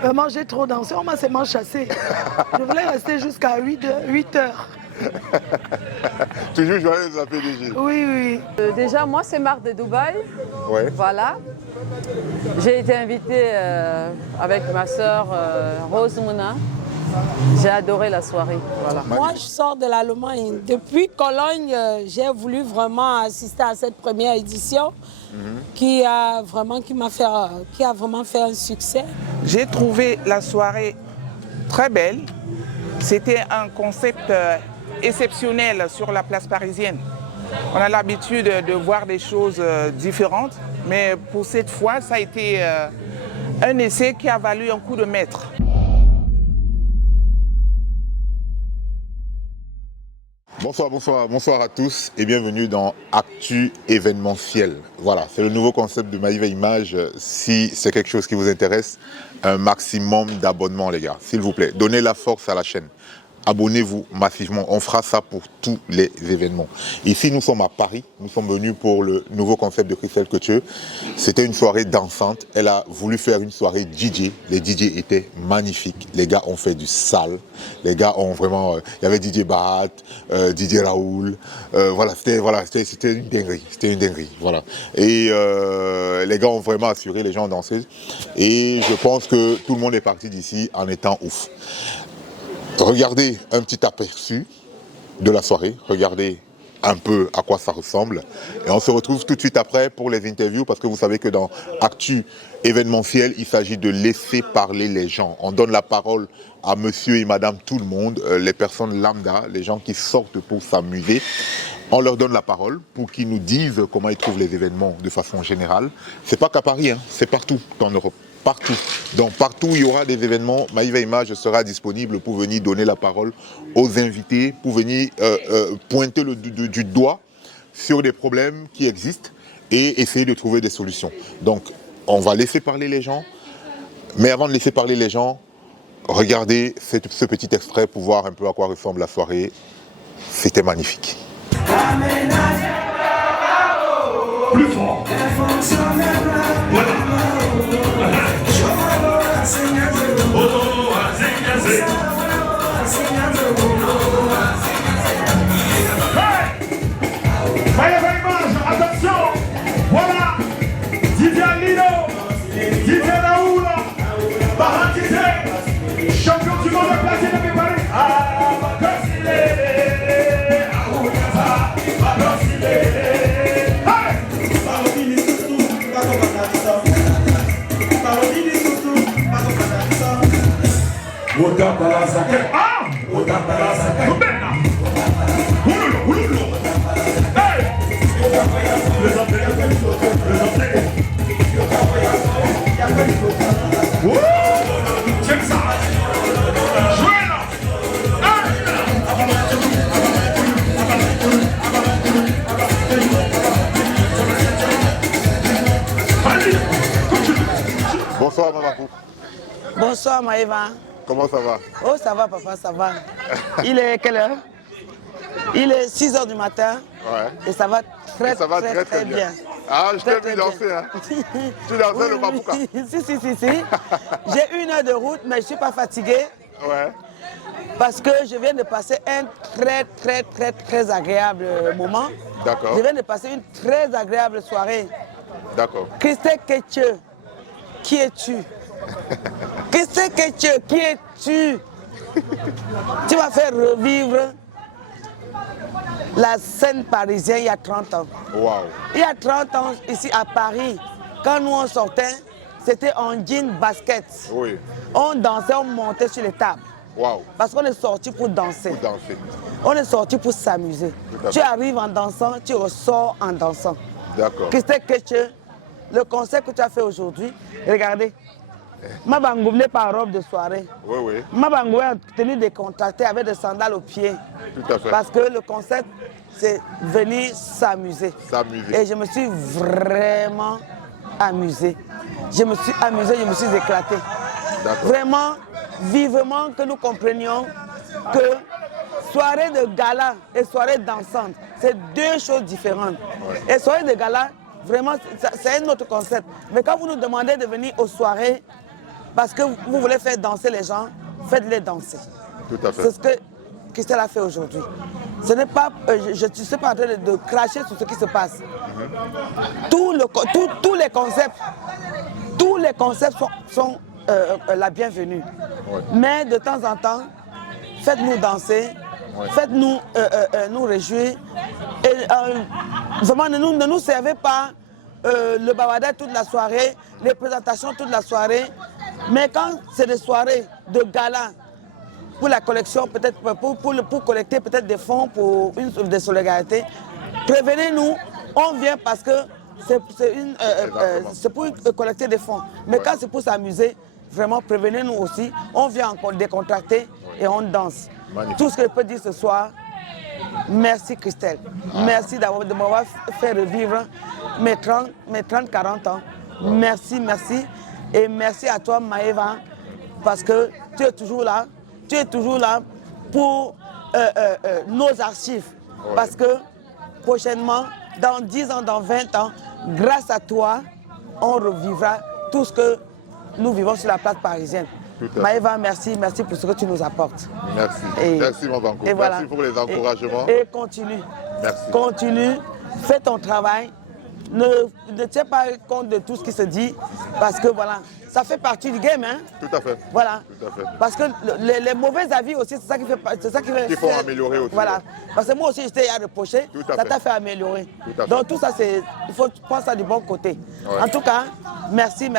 Vraiment, j'ai trop dansé, on m'a seulement chassé. Je voulais rester jusqu'à 8 heures. Toujours joyeuse à PDG. Oui, oui. Déjà, moi, c'est Marc de Dubaï. Ouais. Voilà. J'ai été invitée avec ma sœur Rose Mouna. J'ai adoré la soirée. Voilà. Moi, je sors de l'Allemagne. Depuis Cologne, j'ai voulu vraiment assister à cette première édition qui a vraiment fait un succès. J'ai trouvé la soirée très belle. C'était un concept exceptionnel sur la place parisienne. On a l'habitude de voir des choses différentes, mais pour cette fois, ça a été un essai qui a valu un coup de maître. Bonsoir à tous et bienvenue dans Actu événementiel. Voilà, c'est le nouveau concept de Maïva Image. Si c'est quelque chose qui vous intéresse, un maximum d'abonnements les gars, s'il vous plaît. Donnez la force à la chaîne. Abonnez-vous massivement, on fera ça pour tous les événements. Ici, nous sommes à Paris, nous sommes venus pour le nouveau concept de Christelle Couture. C'était une soirée dansante, elle a voulu faire une soirée DJ, les DJ étaient magnifiques, les gars ont fait du sale, les gars ont vraiment, il y avait DJ Bahat, DJ Raoul, c'était une dinguerie, voilà. Et les gars ont vraiment assuré, les gens ont dansé, et je pense que tout le monde est parti d'ici en étant ouf. Regardez un petit aperçu de la soirée, regardez un peu à quoi ça ressemble. Et on se retrouve tout de suite après pour les interviews parce que vous savez que dans Actu événementiel, il s'agit de laisser parler les gens. On donne la parole à monsieur et madame tout le monde, les personnes lambda, les gens qui sortent pour s'amuser. On leur donne la parole pour qu'ils nous disent comment ils trouvent les événements de façon générale. C'est pas qu'à Paris, hein, c'est partout en Europe. Partout. Donc partout où il y aura des événements, Maïva Image sera disponible pour venir donner la parole aux invités, pour venir pointer du doigt sur des problèmes qui existent et essayer de trouver des solutions. Donc on va laisser parler les gens, mais avant de laisser parler les gens, regardez ce petit extrait pour voir un peu à quoi ressemble la soirée. C'était magnifique. Plus fort. Voilà. Maïva Image, attention. Voilà. DJ Lino, DJ Raoul, Bahat DJ, champion du monde de platine de Paris. Bonsoir Maman. Bonsoir Maïva. Comment ça va? Oh, ça va papa, ça va. Il est quelle heure? Il est 6 h du matin. Ouais. Et ça va très bien. Ah, je t'ai vu danser, hein. Tu dansais le papouka. Si. J'ai 1 heure de route, mais je ne suis pas fatiguée. Ouais. Parce que je viens de passer un très agréable moment. D'accord. Je viens de passer une très agréable soirée. D'accord. Christelle Couture, qui es-tu? Christelle Couture, qui es-tu? Tu vas faire revivre la scène parisienne il y a 30 ans. Wow. Il y a 30 ans, ici à Paris, quand nous on sortait, c'était en jean basket. Oui. On dansait, on montait sur les tables. Wow. Parce qu'on est sorti pour danser. Pour danser. On est sorti pour s'amuser. Tu arrives en dansant, tu ressors en dansant. D'accord. Christelle Couture, le concert que tu as fait aujourd'hui, regardez. Mabangou venait par robe de soirée. Oui. Mabangou a tenu décontracté avec des sandales aux pieds. Tout à fait. Parce que le concept, c'est venir s'amuser. Et je me suis vraiment amusée. Je me suis amusée, je me suis éclatée. Vraiment, vivement que nous comprenions que soirée de gala et soirée dansante, c'est 2 choses différentes. Ouais. Et soirée de gala, vraiment, c'est un autre concept. Mais quand vous nous demandez de venir aux soirées, parce que vous voulez faire danser les gens, faites-les danser. Tout à fait. C'est ce que Christelle a fait aujourd'hui. Ce n'est pas, je ne suis pas en train de cracher sur ce qui se passe. Tous les concepts sont la bienvenue. Ouais. Mais de temps en temps, faites-nous danser, faites-nous nous réjouir. Et vraiment, ne nous servez pas le bavardage toute la soirée, les présentations toute la soirée. Mais quand c'est des soirées de gala, pour la collection, peut-être pour collecter peut-être des fonds pour des solidarités, prévenez-nous, on vient parce que c'est pour collecter des fonds. Mais quand c'est pour s'amuser, vraiment prévenez-nous aussi, on vient encore décontracter et on danse. Magnifique. Tout ce que je peux dire ce soir, merci Christelle. Merci de m'avoir fait revivre mes 30, 40 ans. Merci, merci. Et merci à toi Maëva, parce que tu es toujours là. Tu es toujours là pour nos archives. Ouais. Parce que prochainement, dans 10 ans, dans 20 ans, grâce à toi, on revivra tout ce que nous vivons sur la place parisienne. Maëva, merci pour ce que tu nous apportes. Merci. Merci mon Banco. Voilà. Merci pour les encouragements. Et continue. Merci. Continue, fais ton travail. Ne tiens pas compte de tout ce qui se dit, parce que voilà, ça fait partie du game, hein. Tout à fait. Voilà. Tout à fait. Parce que les mauvais avis aussi, c'est ça qui fait. Il faut améliorer aussi. Voilà. Parce que moi aussi, j'étais à reprocher, ça t'a fait améliorer. Tout à fait. Donc tout ça, il faut prendre ça du bon côté. Ouais. En tout cas, merci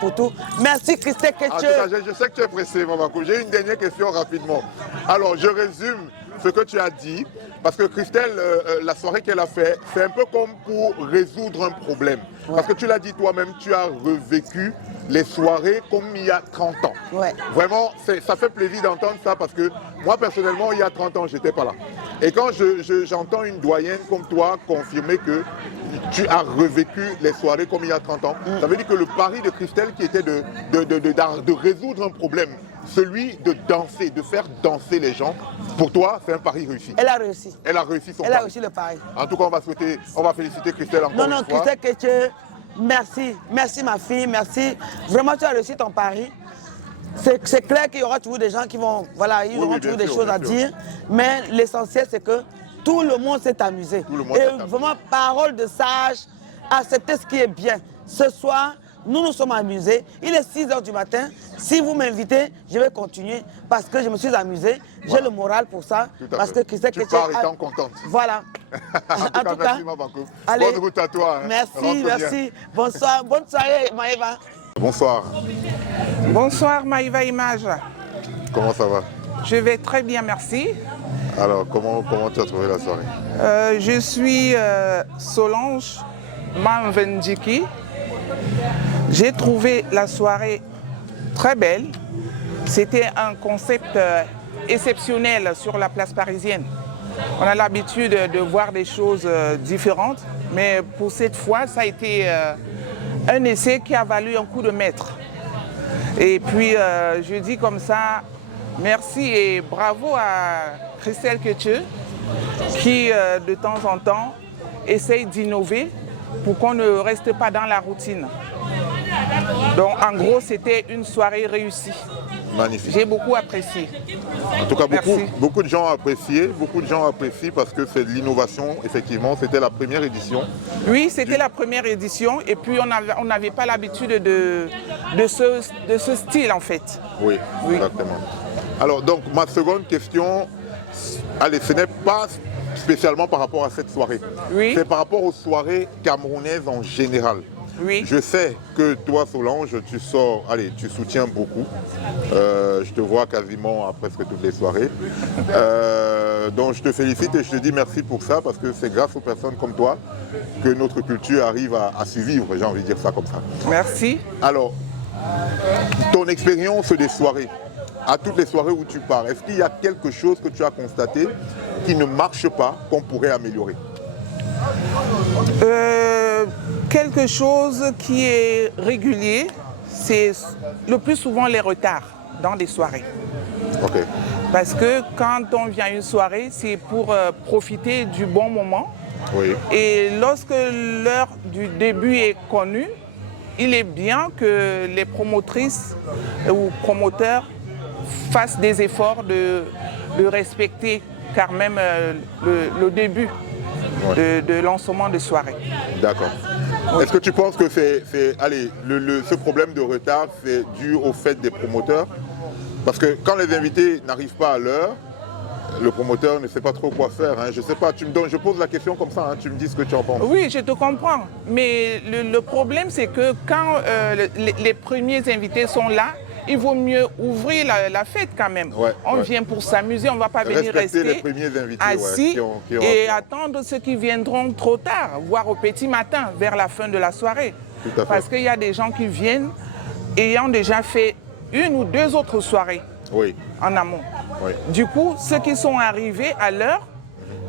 pour tout. Merci Christelle En tout cas, je sais que tu es pressé, mon Banco. J'ai une dernière question rapidement. Alors, je résume ce que tu as dit, parce que Christelle, la soirée qu'elle a fait, c'est un peu comme pour résoudre un problème. Ouais. Parce que tu l'as dit toi-même, tu as revécu les soirées comme il y a 30 ans. Ouais. Vraiment, ça fait plaisir d'entendre ça, parce que moi, personnellement, il y a 30 ans, je n'étais pas là. Et quand j'entends une doyenne comme toi confirmer que tu as revécu les soirées comme il y a 30 ans, ça veut dire que le pari de Christelle qui était de résoudre un problème, celui de danser, de faire danser les gens, pour toi, c'est un pari réussi. Elle a réussi. Elle a réussi son pari. Elle a réussi le pari. En tout cas, on va féliciter Christelle encore une fois. Christelle Ketche, merci. Merci ma fille, merci. Vraiment, tu as réussi ton pari. C'est clair qu'il y aura toujours des gens qui vont, voilà, ils auront toujours des choses à dire. Mais l'essentiel, c'est que tout le monde s'est amusé. Et vraiment, parole de sage, acceptez ce qui est bien. Ce soir, nous sommes amusés. Il est 6 h du matin. Si vous m'invitez, je vais continuer parce que je me suis amusée. J'ai le moral pour ça. Parce que Christelle tu pars étant contente. Voilà. en tout cas, merci, Mabanko. Allez, bonne route à toi. Hein. Merci. Bonsoir. Bonne soirée, Maëva. Bonsoir. Bonsoir, Maëva Image. Comment ça va? Je vais très bien, merci. Alors, comment tu as trouvé la soirée? Je suis Solange Manvendjiki. J'ai trouvé la soirée très belle. C'était un concept exceptionnel sur la place parisienne. On a l'habitude de voir des choses différentes, mais pour cette fois, ça a été un essai qui a valu un coup de maître. Et puis, je dis comme ça, merci et bravo à Christelle Ketche, qui, de temps en temps, essaye d'innover pour qu'on ne reste pas dans la routine. Donc, en gros, c'était une soirée réussie. Magnifique. J'ai beaucoup apprécié. En tout cas, beaucoup de gens ont apprécié. Beaucoup de gens apprécient parce que c'est de l'innovation, effectivement. C'était la première édition. Oui, c'était la première édition. Et puis, on n'avait pas l'habitude de ce style, en fait. Oui, exactement. Alors, donc, ma seconde question, allez, ce n'est pas spécialement par rapport à cette soirée. Oui. C'est par rapport aux soirées camerounaises en général. Oui. Je sais que toi, Solange, tu soutiens beaucoup. Je te vois quasiment à presque toutes les soirées. Donc je te félicite et je te dis merci pour ça, parce que c'est grâce aux personnes comme toi que notre culture arrive à survivre, j'ai envie de dire ça comme ça. Merci. Alors, ton expérience des soirées, à toutes les soirées où tu pars, est-ce qu'il y a quelque chose que tu as constaté qui ne marche pas, qu'on pourrait améliorer? Quelque chose qui est régulier, c'est le plus souvent les retards dans les soirées. Okay. Parce que quand on vient à une soirée, c'est pour profiter du bon moment. Oui. Et lorsque l'heure du début est connue, il est bien que les promotrices ou promoteurs fassent des efforts de respecter quand même le début de lancement de soirée. D'accord. Oui. Est-ce que tu penses que ce problème de retard, c'est dû au fait des promoteurs? Parce que quand les invités n'arrivent pas à l'heure, le promoteur ne sait pas trop quoi faire. Hein. Je ne sais pas, je pose la question comme ça, hein, tu me dis ce que tu en penses. Oui, je te comprends. Mais le problème, c'est que quand les premiers invités sont là, il vaut mieux ouvrir la fête quand même. Ouais, on vient pour s'amuser, on ne va pas venir rester les premiers invités, assis et attendre ceux qui viendront trop tard, voire au petit matin, vers la fin de la soirée. Parce qu'il y a des gens qui viennent ayant déjà fait une ou deux autres soirées en amont. Oui. Du coup, ceux qui sont arrivés à l'heure,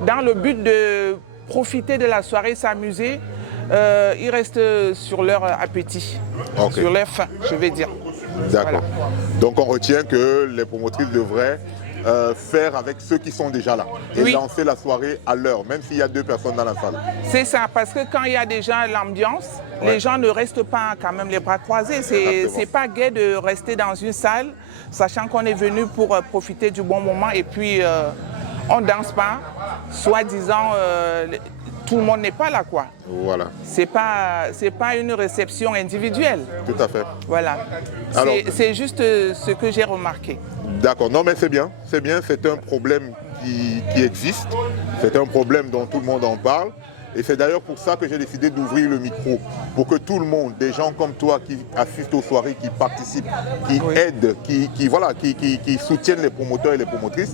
dans le but de profiter de la soirée, s'amuser, ils restent sur leur appétit, sur leur faim, je vais dire. D'accord. Voilà. Donc on retient que les promotrices devraient faire avec ceux qui sont déjà là et lancer la soirée à l'heure, même s'il y a 2 personnes dans la salle. C'est ça, parce que quand il y a déjà l'ambiance, les gens ne restent pas quand même les bras croisés. C'est pas gai de rester dans une salle, sachant qu'on est venu pour profiter du bon moment et puis on ne danse pas, soi-disant tout le monde n'est pas là, quoi. Voilà. C'est pas une réception individuelle. Tout à fait. Voilà. C'est juste ce que j'ai remarqué. D'accord. Non, mais c'est bien. C'est bien. C'est un problème qui existe. C'est un problème dont tout le monde en parle. Et c'est d'ailleurs pour ça que j'ai décidé d'ouvrir le micro, pour que tout le monde, des gens comme toi qui assistent aux soirées, qui participent, qui aident, qui soutiennent les promoteurs et les promotrices,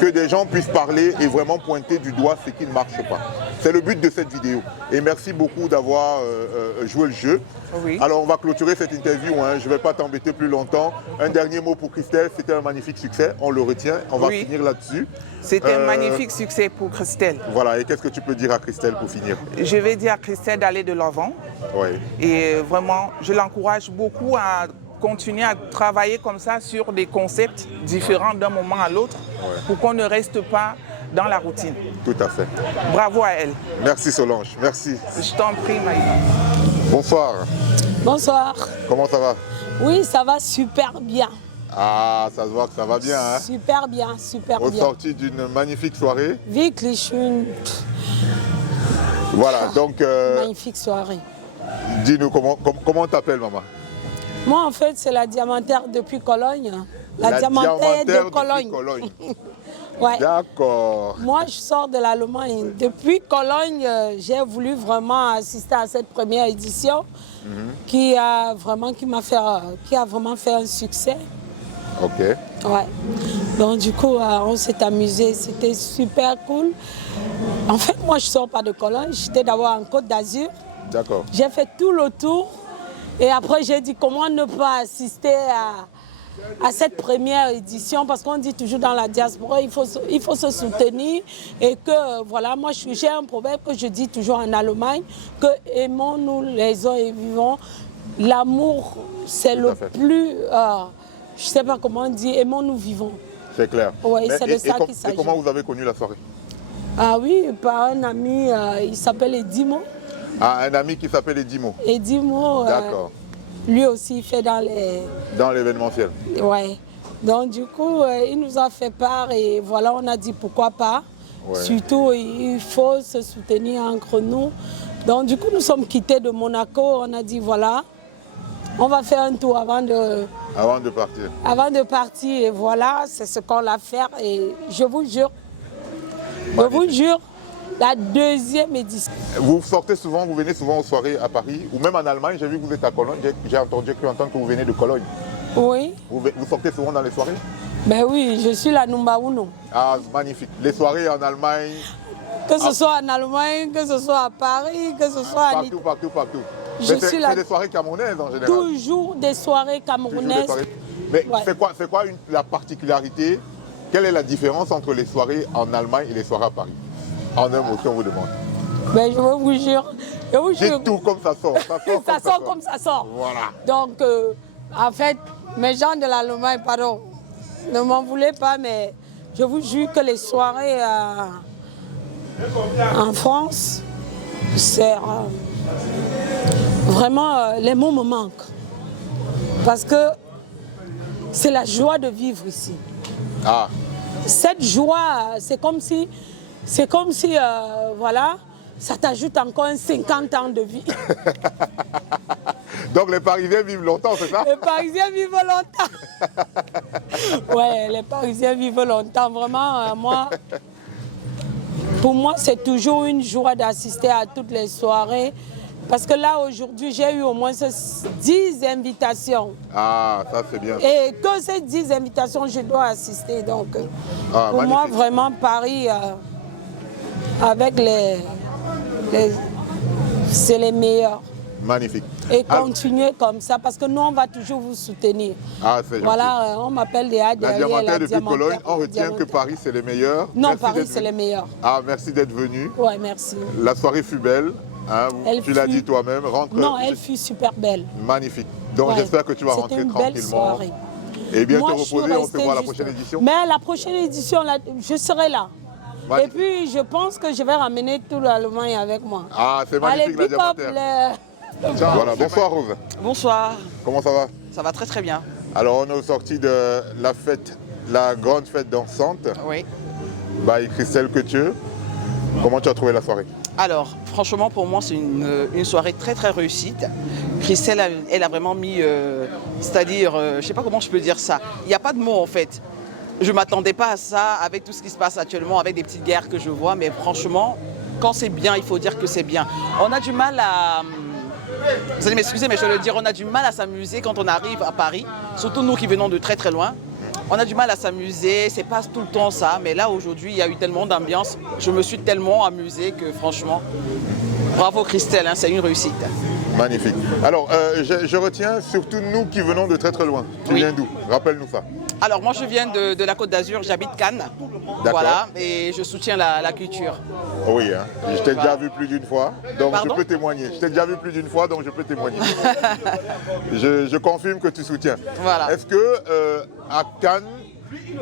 que des gens puissent parler et vraiment pointer du doigt ce qui ne marche pas. C'est le but de cette vidéo. Et merci beaucoup d'avoir joué le jeu. Oui. Alors on va clôturer cette interview, hein. Je ne vais pas t'embêter plus longtemps. Un dernier mot pour Christelle, c'était un magnifique succès, on le retient, on va finir là-dessus. C'était un magnifique succès pour Christelle. Voilà, et qu'est-ce que tu peux dire à Christelle pour finir? Je vais dire à Christelle d'aller de l'avant. Oui. Et vraiment, je l'encourage beaucoup à continuer à travailler comme ça sur des concepts différents d'un moment à l'autre pour qu'on ne reste pas dans la routine. Tout à fait. Bravo à elle. Merci Solange, merci. Je t'en prie, Maïva. Bonsoir. Bonsoir. Comment ça va? Oui, ça va super bien. Ah, ça se voit que ça va bien, hein? Super bien, super bien. Ressorti d'une magnifique soirée. Wirklich schön. Voilà, donc... magnifique soirée. Dis-nous, comment t'appelles, maman? Moi, en fait, c'est la diamantaire depuis Cologne. La diamantaire de Cologne. Ouais. D'accord. Moi, je sors de l'Allemagne. Depuis Cologne, j'ai voulu vraiment assister à cette première édition qui a vraiment fait un succès. Ok. Ouais. Donc du coup, on s'est amusé, c'était super cool. En fait, moi, je ne sors pas de Cologne, j'étais d'abord en Côte d'Azur. D'accord. J'ai fait tout le tour et après, j'ai dit comment ne pas assister à cette première édition parce qu'on dit toujours dans la diaspora, il faut se soutenir et que, voilà, moi, j'ai un proverbe que je dis toujours en Allemagne, que aimons-nous les uns et vivons. L'amour, c'est le plus... je ne sais pas comment on dit, aimons-nous vivons. C'est clair. Oui, c'est de ça qu'il s'agit. Et comment vous avez connu la soirée? Ah oui, par un ami, il s'appelle Edimo. Ah, un ami qui s'appelle Edimo. Edimo, d'accord. Lui aussi, il fait dans les... Dans l'événementiel. Oui. Donc du coup, il nous a fait part et voilà, on a dit pourquoi pas. Ouais. Surtout, il faut se soutenir entre nous. Donc du coup, nous sommes quittés de Monaco, on a dit voilà, on va faire un tour avant de partir. Avant de partir, et voilà, c'est ce qu'on a fait. Et je vous jure, la deuxième édition. Vous sortez souvent, vous venez souvent aux soirées à Paris, ou même en Allemagne, j'ai vu que vous êtes à Cologne, j'ai cru entendre que vous venez de Cologne. Oui. Vous sortez souvent dans les soirées? Ben oui, je suis la number uno. Ah, magnifique. Les soirées en Allemagne? Que ce soit en Allemagne, que ce soit à Paris, que ce soit à Partout, partout, partout. C'est des soirées camerounaises en général. Toujours des soirées camerounaises. Mais c'est quoi la particularité? Quelle est la différence entre les soirées en Allemagne et les soirées à Paris? En un mot, si on vous demande. Ben, je vous jure. Dites tout comme ça sort. Ça sort comme ça sort. Voilà. Donc, en fait, mes gens de l'Allemagne, pardon, ne m'en voulez pas, mais je vous jure que les soirées en France, c'est vraiment, les mots me manquent. Parce que c'est la joie de vivre ici. Ah. Cette joie, c'est comme si voilà, ça t'ajoute encore 50 ans de vie. Donc les Parisiens vivent longtemps, c'est ça? Les Parisiens vivent longtemps. Ouais, les Parisiens vivent longtemps. Vraiment, pour moi, c'est toujours une joie d'assister à toutes les soirées. Parce que là, aujourd'hui, j'ai eu au moins 10 invitations. Ah, ça c'est bien. Et que ces 10 invitations, je dois assister. Donc, pour moi, vraiment, Paris, avec c'est les meilleurs. Magnifique. Et continuez comme ça, parce que nous, on va toujours vous soutenir. Ah, c'est gentil. Voilà, on m'appelle Léa derrière la Diamantaire depuis Cologne, on retient que Paris, c'est les meilleurs. Non, merci Paris, c'est les meilleurs. Ah, merci d'être venu. Ouais, merci. La soirée fut belle. Hein, tu l'as dit toi-même. Non, elle fut super belle. Magnifique. Donc j'espère que tu vas rentrer tranquillement. Belle soirée. Et bien te reposer, on se voit à la prochaine édition. Mais la prochaine édition, là, je serai là. Magnifique. Et puis, je pense que je vais ramener tout l'Allemagne avec moi. Ah, c'est magnifique. Allez, la Diamantaire. Voilà, bonsoir Rose. Bonsoir. Comment ça va? Ça va très très bien. Alors on est sorti de la fête, la grande fête dansante. Oui. By Christelle Couture. Comment tu as trouvé la soirée? Alors, franchement, pour moi, c'est une soirée très très réussite. Christelle, elle a vraiment mis, c'est-à-dire, je ne sais pas comment je peux dire ça. Il n'y a pas de mots en fait. Je ne m'attendais pas à ça avec tout ce qui se passe actuellement, avec des petites guerres que je vois. Mais franchement, quand c'est bien, il faut dire que c'est bien. On a du mal à... Vous allez m'excuser, mais je vais le dire, on a du mal à s'amuser quand on arrive à Paris, surtout nous qui venons de très très loin. On a du mal à s'amuser, c'est pas tout le temps ça, mais là aujourd'hui il y a eu tellement d'ambiance, je me suis tellement amusée que franchement, bravo Christelle, hein, c'est une réussite. Magnifique. Alors je retiens surtout nous qui venons de très très loin. Tu viens d'où? Rappelle-nous ça. Alors moi je viens de la Côte d'Azur, j'habite Cannes, voilà, et je soutiens la culture. Oui, hein. Je t'ai déjà vu plus d'une fois, donc je peux témoigner. Je t'ai déjà vu plus d'une fois, donc je peux témoigner. je confirme que tu soutiens. Voilà. Est-ce que à Cannes,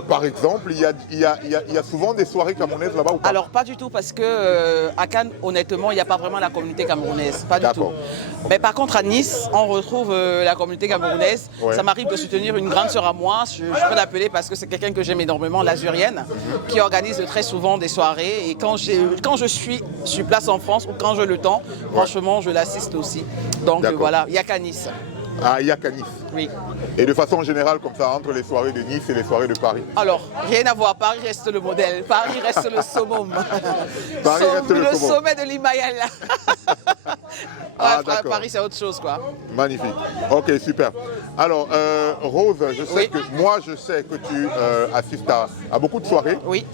par exemple, il y a souvent des soirées camerounaises là-bas ou pas? Alors pas du tout, parce que à Cannes, honnêtement, il n'y a pas vraiment la communauté camerounaise, pas du tout. Mais par contre à Nice, on retrouve la communauté camerounaise. Ouais. Ça m'arrive de soutenir une grande sœur à moi, je peux l'appeler parce que c'est quelqu'un que j'aime énormément, l'Azurienne, qui organise très souvent des soirées. Et quand je suis sur place en France ou quand j'ai le temps, franchement, je l'assiste aussi. Donc voilà, il n'y a qu'à Nice. Ah, il n'y a qu'à Nice. Oui. Et de façon générale, comme ça, entre les soirées de Nice et les soirées de Paris? Alors, rien à voir. Paris reste le modèle. Paris reste le summum. Paris reste le sommet de l'Himalaya. Ah, Paris, c'est autre chose, quoi. Magnifique. Ok, super. Alors, Rose, je sais que tu assistes à beaucoup de soirées. Oui.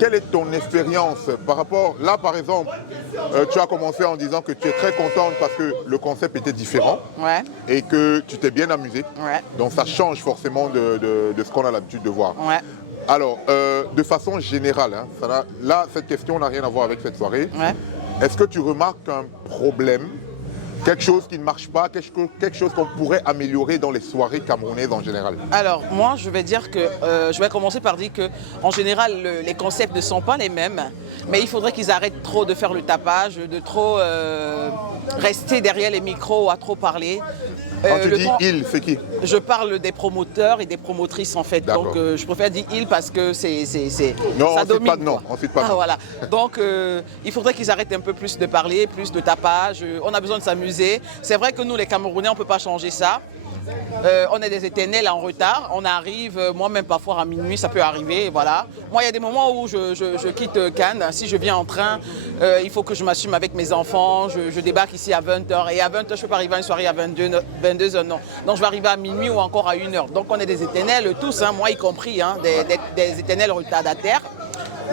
Quelle est ton expérience par rapport, là par exemple, tu as commencé en disant que tu es très contente parce que le concept était différent et que tu t'es bien amusée. Donc ça change forcément de ce qu'on a l'habitude de voir. Alors, de façon générale, hein, là cette question n'a rien à voir avec cette soirée. Est-ce que tu remarques un problème, quelque chose qui ne marche pas, quelque chose qu'on pourrait améliorer dans les soirées camerounaises en général? Alors, moi, je vais dire que, je vais commencer par dire que, en général, les concepts ne sont pas les mêmes, mais il faudrait qu'ils arrêtent trop de faire le tapage, de trop rester derrière les micros à trop parler. Quand tu dis ils, c'est qui? Je parle des promoteurs et des promotrices en fait. Donc je préfère dire ils parce que c'est non, ça domine. Pas de nom, on cite pas de nom. Voilà. Donc il faudrait qu'ils arrêtent un peu plus de parler, plus de tapage. On a besoin de s'amuser. C'est vrai que nous les Camerounais on ne peut pas changer ça. On est des éternels en retard, on arrive, moi-même parfois à minuit, ça peut arriver, voilà. Moi, il y a des moments où je quitte Cannes, si je viens en train, il faut que je m'assume avec mes enfants, je débarque ici à 20h, et à 20h, je ne peux pas arriver à une soirée à 22h, non. Donc, je vais arriver à minuit ou encore à 1h. Donc, on est des éternels, tous, hein, moi y compris, hein, des éternels retardataires.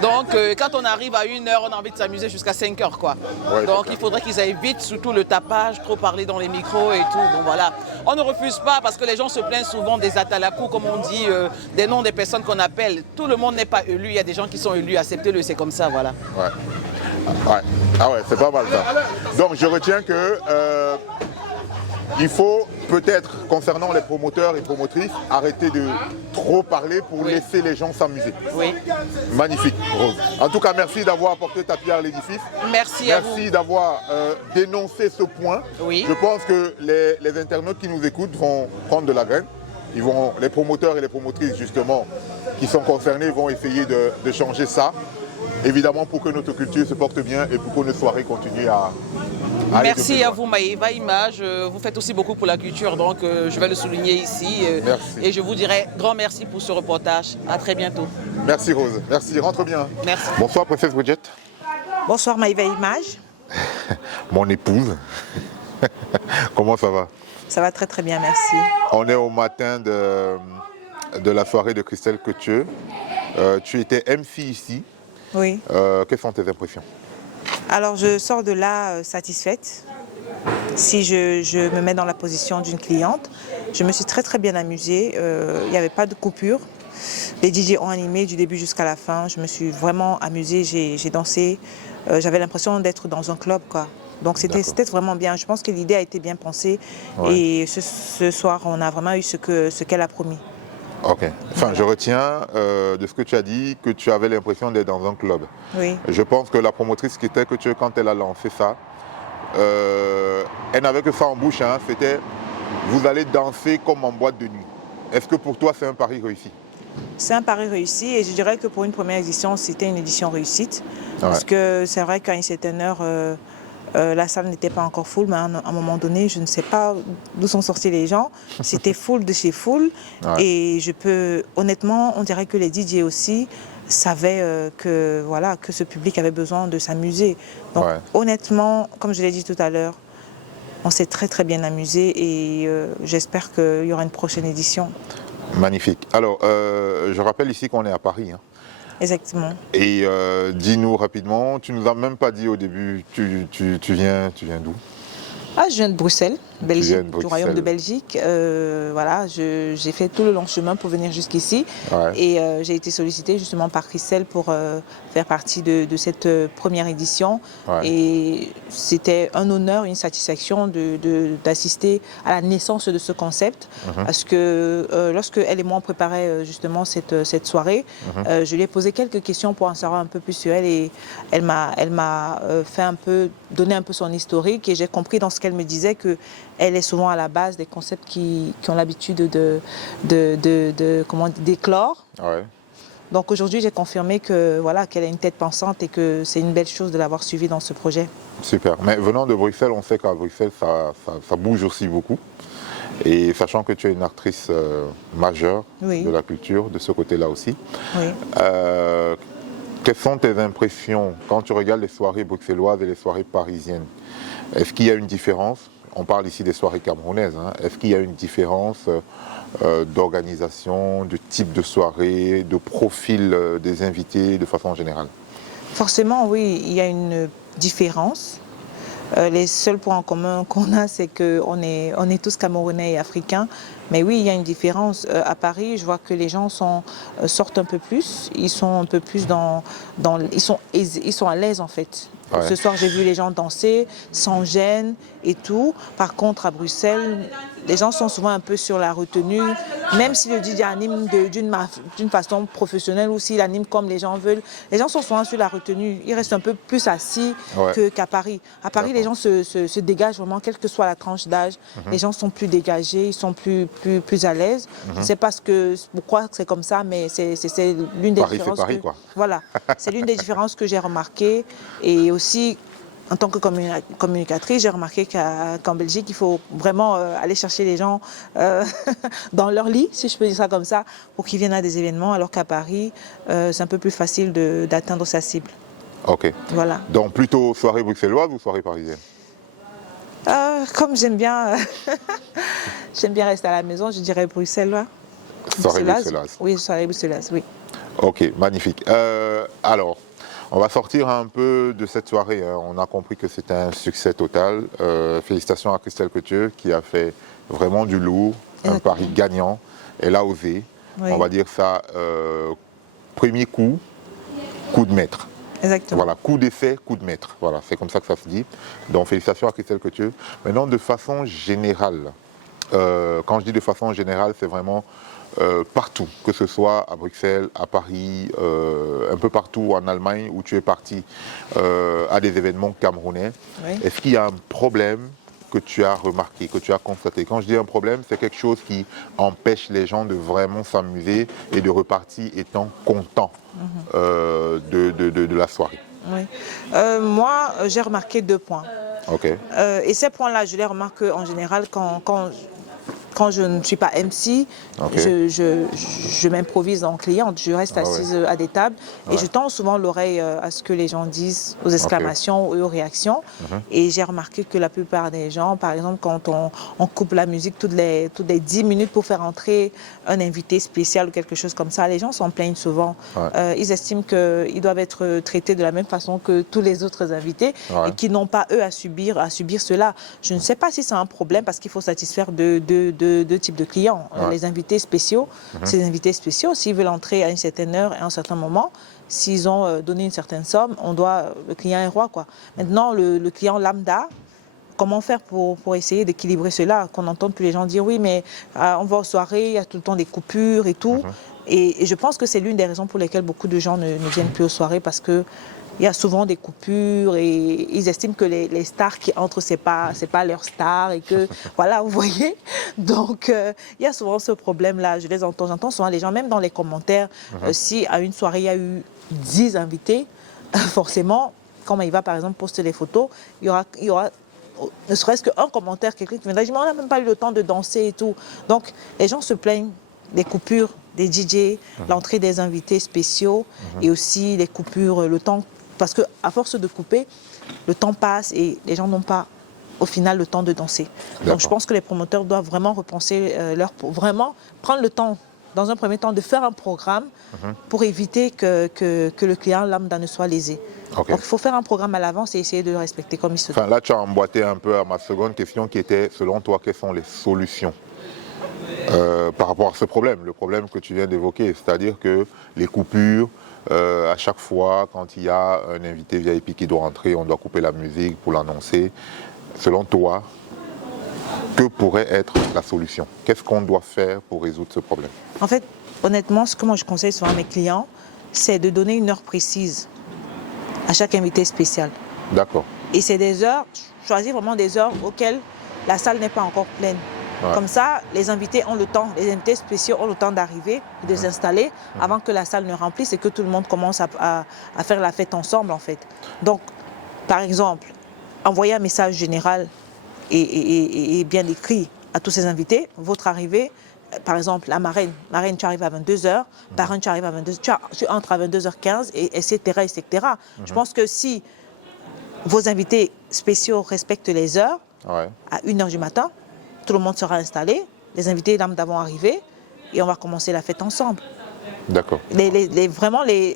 Donc, quand on arrive à 1h, on a envie de s'amuser jusqu'à 5h, quoi. Ouais, donc, il faudrait qu'ils aillent vite, surtout le tapage, trop parler dans les micros et tout. Bon, voilà. On ne refuse pas parce que les gens se plaignent souvent des atalakou, comme on dit, des noms des personnes qu'on appelle. Tout le monde n'est pas élu. Il y a des gens qui sont élus. Acceptez-le, c'est comme ça, voilà. Ah ouais, c'est pas mal ça. Donc, je retiens que il faut peut-être, concernant les promoteurs et promotrices, arrêter de trop parler pour laisser les gens s'amuser. Oui. Magnifique, Rose. En tout cas, merci d'avoir apporté ta pierre à l'édifice. Merci à vous. Merci d'avoir dénoncé ce point. Oui. Je pense que les internautes qui nous écoutent vont prendre de la graine. Les promoteurs et les promotrices, justement, qui sont concernés, vont essayer de changer ça. Évidemment, pour que notre culture se porte bien et pour que nos soirées continuent à Merci à vous, Maïva Image. Vous faites aussi beaucoup pour la culture, donc je vais le souligner ici. Merci. Et je vous dirai grand merci pour ce reportage. À très bientôt. Merci, Rose. Merci. Rentre bien. Merci. Bonsoir, princesse Bridget. Bonsoir, Maïva Image. Mon épouse. Comment ça va? Ça va très très bien, merci. On est au matin de la soirée de Christelle Couture. Tu étais MC ici. Oui. Quelles sont tes impressions? Alors, je sors de là satisfaite. Si je me mets dans la position d'une cliente, je me suis très très bien amusée. Il n'y avait pas de coupure. Les DJ ont animé du début jusqu'à la fin. Je me suis vraiment amusée, j'ai dansé. J'avais l'impression d'être dans un club, quoi. Donc c'était vraiment bien. Je pense que l'idée a été bien pensée. Ouais. Et ce soir, on a vraiment eu ce qu'elle a promis. Ok. Enfin, je retiens de ce que tu as dit que tu avais l'impression d'être dans un club. Oui. Je pense que la promotrice qui était Couture, quand elle a lancé ça, elle n'avait que ça en bouche. Hein. C'était vous allez danser comme en boîte de nuit. Est-ce que pour toi, c'est un pari réussi? C'est un pari réussi et je dirais que pour une première édition, c'était une édition réussite. Parce que c'est vrai qu'à une certaine heure, la salle n'était pas encore full, mais à un moment donné, je ne sais pas d'où sont sortis les gens. C'était full de chez full. Ouais. Et honnêtement, on dirait que les DJ aussi savaient que ce public avait besoin de s'amuser. Donc honnêtement, comme je l'ai dit tout à l'heure, on s'est très très bien amusé et j'espère qu'il y aura une prochaine édition. Magnifique. Alors, je rappelle ici qu'on est à Paris. Hein. Exactement. Et dis-nous rapidement, tu nous as même pas dit au début, tu viens d'où? Ah, je viens de Bruxelles, Belgique, du Royaume de Belgique. Voilà, j'ai fait tout le long chemin pour venir jusqu'ici. Ouais. Et j'ai été sollicitée justement par Christelle pour faire partie de cette première édition. Ouais. Et c'était un honneur, une satisfaction d'assister à la naissance de ce concept. Parce que lorsque elle et moi on préparait justement cette soirée, je lui ai posé quelques questions pour en savoir un peu plus sur elle. Et elle m'a donné un peu son historique. Et j'ai compris dans ce qu'elle me disait qu'elle est souvent à la base des concepts qui ont l'habitude d'éclore. Ouais. Donc aujourd'hui, j'ai confirmé qu'elle a une tête pensante et que c'est une belle chose de l'avoir suivie dans ce projet. Super. Mais venant de Bruxelles, on sait qu'à Bruxelles, ça bouge aussi beaucoup. Et sachant que tu es une actrice majeure de la culture, de ce côté-là aussi, quelles sont tes impressions quand tu regardes les soirées bruxelloises et les soirées parisiennes? Est-ce qu'il y a une différence? On parle ici des soirées camerounaises. Hein. Est-ce qu'il y a une différence d'organisation, de type de soirée, de profil des invités de façon générale? Forcément, oui, il y a une différence. Les seuls points en commun qu'on a, c'est qu'on est tous Camerounais et Africains. Mais oui, il y a une différence. À Paris, je vois que les gens sortent un peu plus. Ils sont un peu plus ils sont à l'aise en fait. Ouais. Ce soir, j'ai vu les gens danser sans gêne et tout. Par contre, à Bruxelles, les gens sont souvent un peu sur la retenue. Même si le DJ anime d'une façon professionnelle ou s'il anime comme les gens veulent, les gens sont souvent sur la retenue. Ils restent un peu plus assis qu'à Paris. À Paris, les gens se dégagent vraiment, quelle que soit la tranche d'âge. Les gens sont plus dégagés, ils sont plus à l'aise. Je ne sais pas pourquoi c'est comme ça, mais c'est l'une des différences. C'est Paris, quoi. Voilà, c'est l'une des différences que j'ai remarquées. Et aussi, en tant que communicatrice, j'ai remarqué qu'en Belgique, il faut vraiment aller chercher les gens dans leur lit, si je peux dire ça comme ça, pour qu'ils viennent à des événements, alors qu'à Paris, c'est un peu plus facile d'atteindre sa cible. Ok. Voilà. Donc plutôt soirée bruxelloise ou soirée parisienne? Comme j'aime bien rester à la maison, je dirais bruxelloise. Soirée bruxelloise. Oui, soirée bruxelloise, oui. Ok, magnifique. Alors, on va sortir un peu de cette soirée. Hein. On a compris que c'était un succès total. Félicitations à Christelle Couture qui a fait vraiment du lourd, un pari gagnant. Elle a osé. On va dire ça, premier coup de maître. Exactement. Voilà, coup d'essai, coup de maître. Voilà, c'est comme ça que ça se dit. Donc félicitations à Christelle Couture. Maintenant, de façon générale, quand je dis de façon générale, c'est vraiment partout, que ce soit à Bruxelles, à Paris, un peu partout en Allemagne où tu es parti à des événements camerounais. Oui. Est-ce qu'il y a un problème que tu as remarqué, que tu as constaté? Quand je dis un problème, c'est quelque chose qui empêche les gens de vraiment s'amuser et de repartir étant contents de la soirée. Oui. Moi, j'ai remarqué 2 points. Okay. Et ces points-là, je les remarque en général quand je ne suis pas MC, okay. je m'improvise en cliente, je reste assise à des tables et je tends souvent l'oreille à ce que les gens disent, aux exclamations et aux réactions. Et j'ai remarqué que la plupart des gens, par exemple, quand on coupe la musique toutes les 10 minutes pour faire entrer un invité spécial ou quelque chose comme ça, les gens s'en plaignent souvent. Ils estiment qu'ils doivent être traités de la même façon que tous les autres invités et qu'ils n'ont pas, eux, à subir cela. Je ne sais pas si c'est un problème parce qu'il faut satisfaire deux types de clients. Les invités spéciaux, ces invités spéciaux, s'ils veulent entrer à une certaine heure et à un certain moment, s'ils ont donné une certaine somme, le client est roi, quoi. Maintenant, le client lambda, comment faire pour essayer d'équilibrer cela? Qu'on entende plus les gens dire oui, mais on va aux soirées, il y a tout le temps des coupures et tout. Et je pense que c'est l'une des raisons pour lesquelles beaucoup de gens ne viennent plus aux soirées parce que il y a souvent des coupures et ils estiment que les stars qui entrent, c'est pas leurs stars et que, voilà, vous voyez. Donc, il y a souvent ce problème-là. Je les entends. J'entends souvent les gens, même dans les commentaires, si à une soirée, il y a eu 10 invités, forcément, quand Maïva, par exemple, poste les photos, il y aura ne serait-ce qu'un commentaire, quelqu'un qui viendra dire, mais on n'a même pas eu le temps de danser et tout. Donc, les gens se plaignent des coupures des DJ, l'entrée des invités spéciaux et aussi les coupures, le temps. Parce qu'à force de couper, le temps passe et les gens n'ont pas, au final, le temps de danser. Donc je pense que les promoteurs doivent vraiment repenser vraiment prendre le temps, dans un premier temps, de faire un programme pour éviter que le client lambda ne soit lésé. Donc il faut faire un programme à l'avance et essayer de le respecter comme il se doit. Là, tu as emboîté un peu à ma seconde question qui était, selon toi, quelles sont les solutions par rapport à ce problème, le problème que tu viens d'évoquer, c'est-à-dire que les coupures, à chaque fois, quand il y a un invité VIP qui doit entrer, on doit couper la musique pour l'annoncer. Selon toi, que pourrait être la solution? Qu'est-ce qu'on doit faire pour résoudre ce problème? En fait, honnêtement, ce que moi je conseille souvent à mes clients, c'est de donner une heure précise à chaque invité spécial. D'accord. Et c'est des heures, choisir vraiment des heures auxquelles la salle n'est pas encore pleine. Comme ça, les invités ont le temps, les invités spéciaux ont le temps d'arriver, de s'installer avant que la salle ne remplisse et que tout le monde commence à faire la fête ensemble, en fait. Donc, par exemple, envoyer un message général et bien écrit à tous ces invités, votre arrivée, par exemple, la marraine, tu arrives à 22h, parrain, tu arrives à 22h, tu entres à 22h15, etc., etc. Je pense que si vos invités spéciaux respectent les heures, à 1h du matin, tout le monde sera installé, les invités lambda vont arriver et on va commencer la fête ensemble. D'accord. Vraiment, les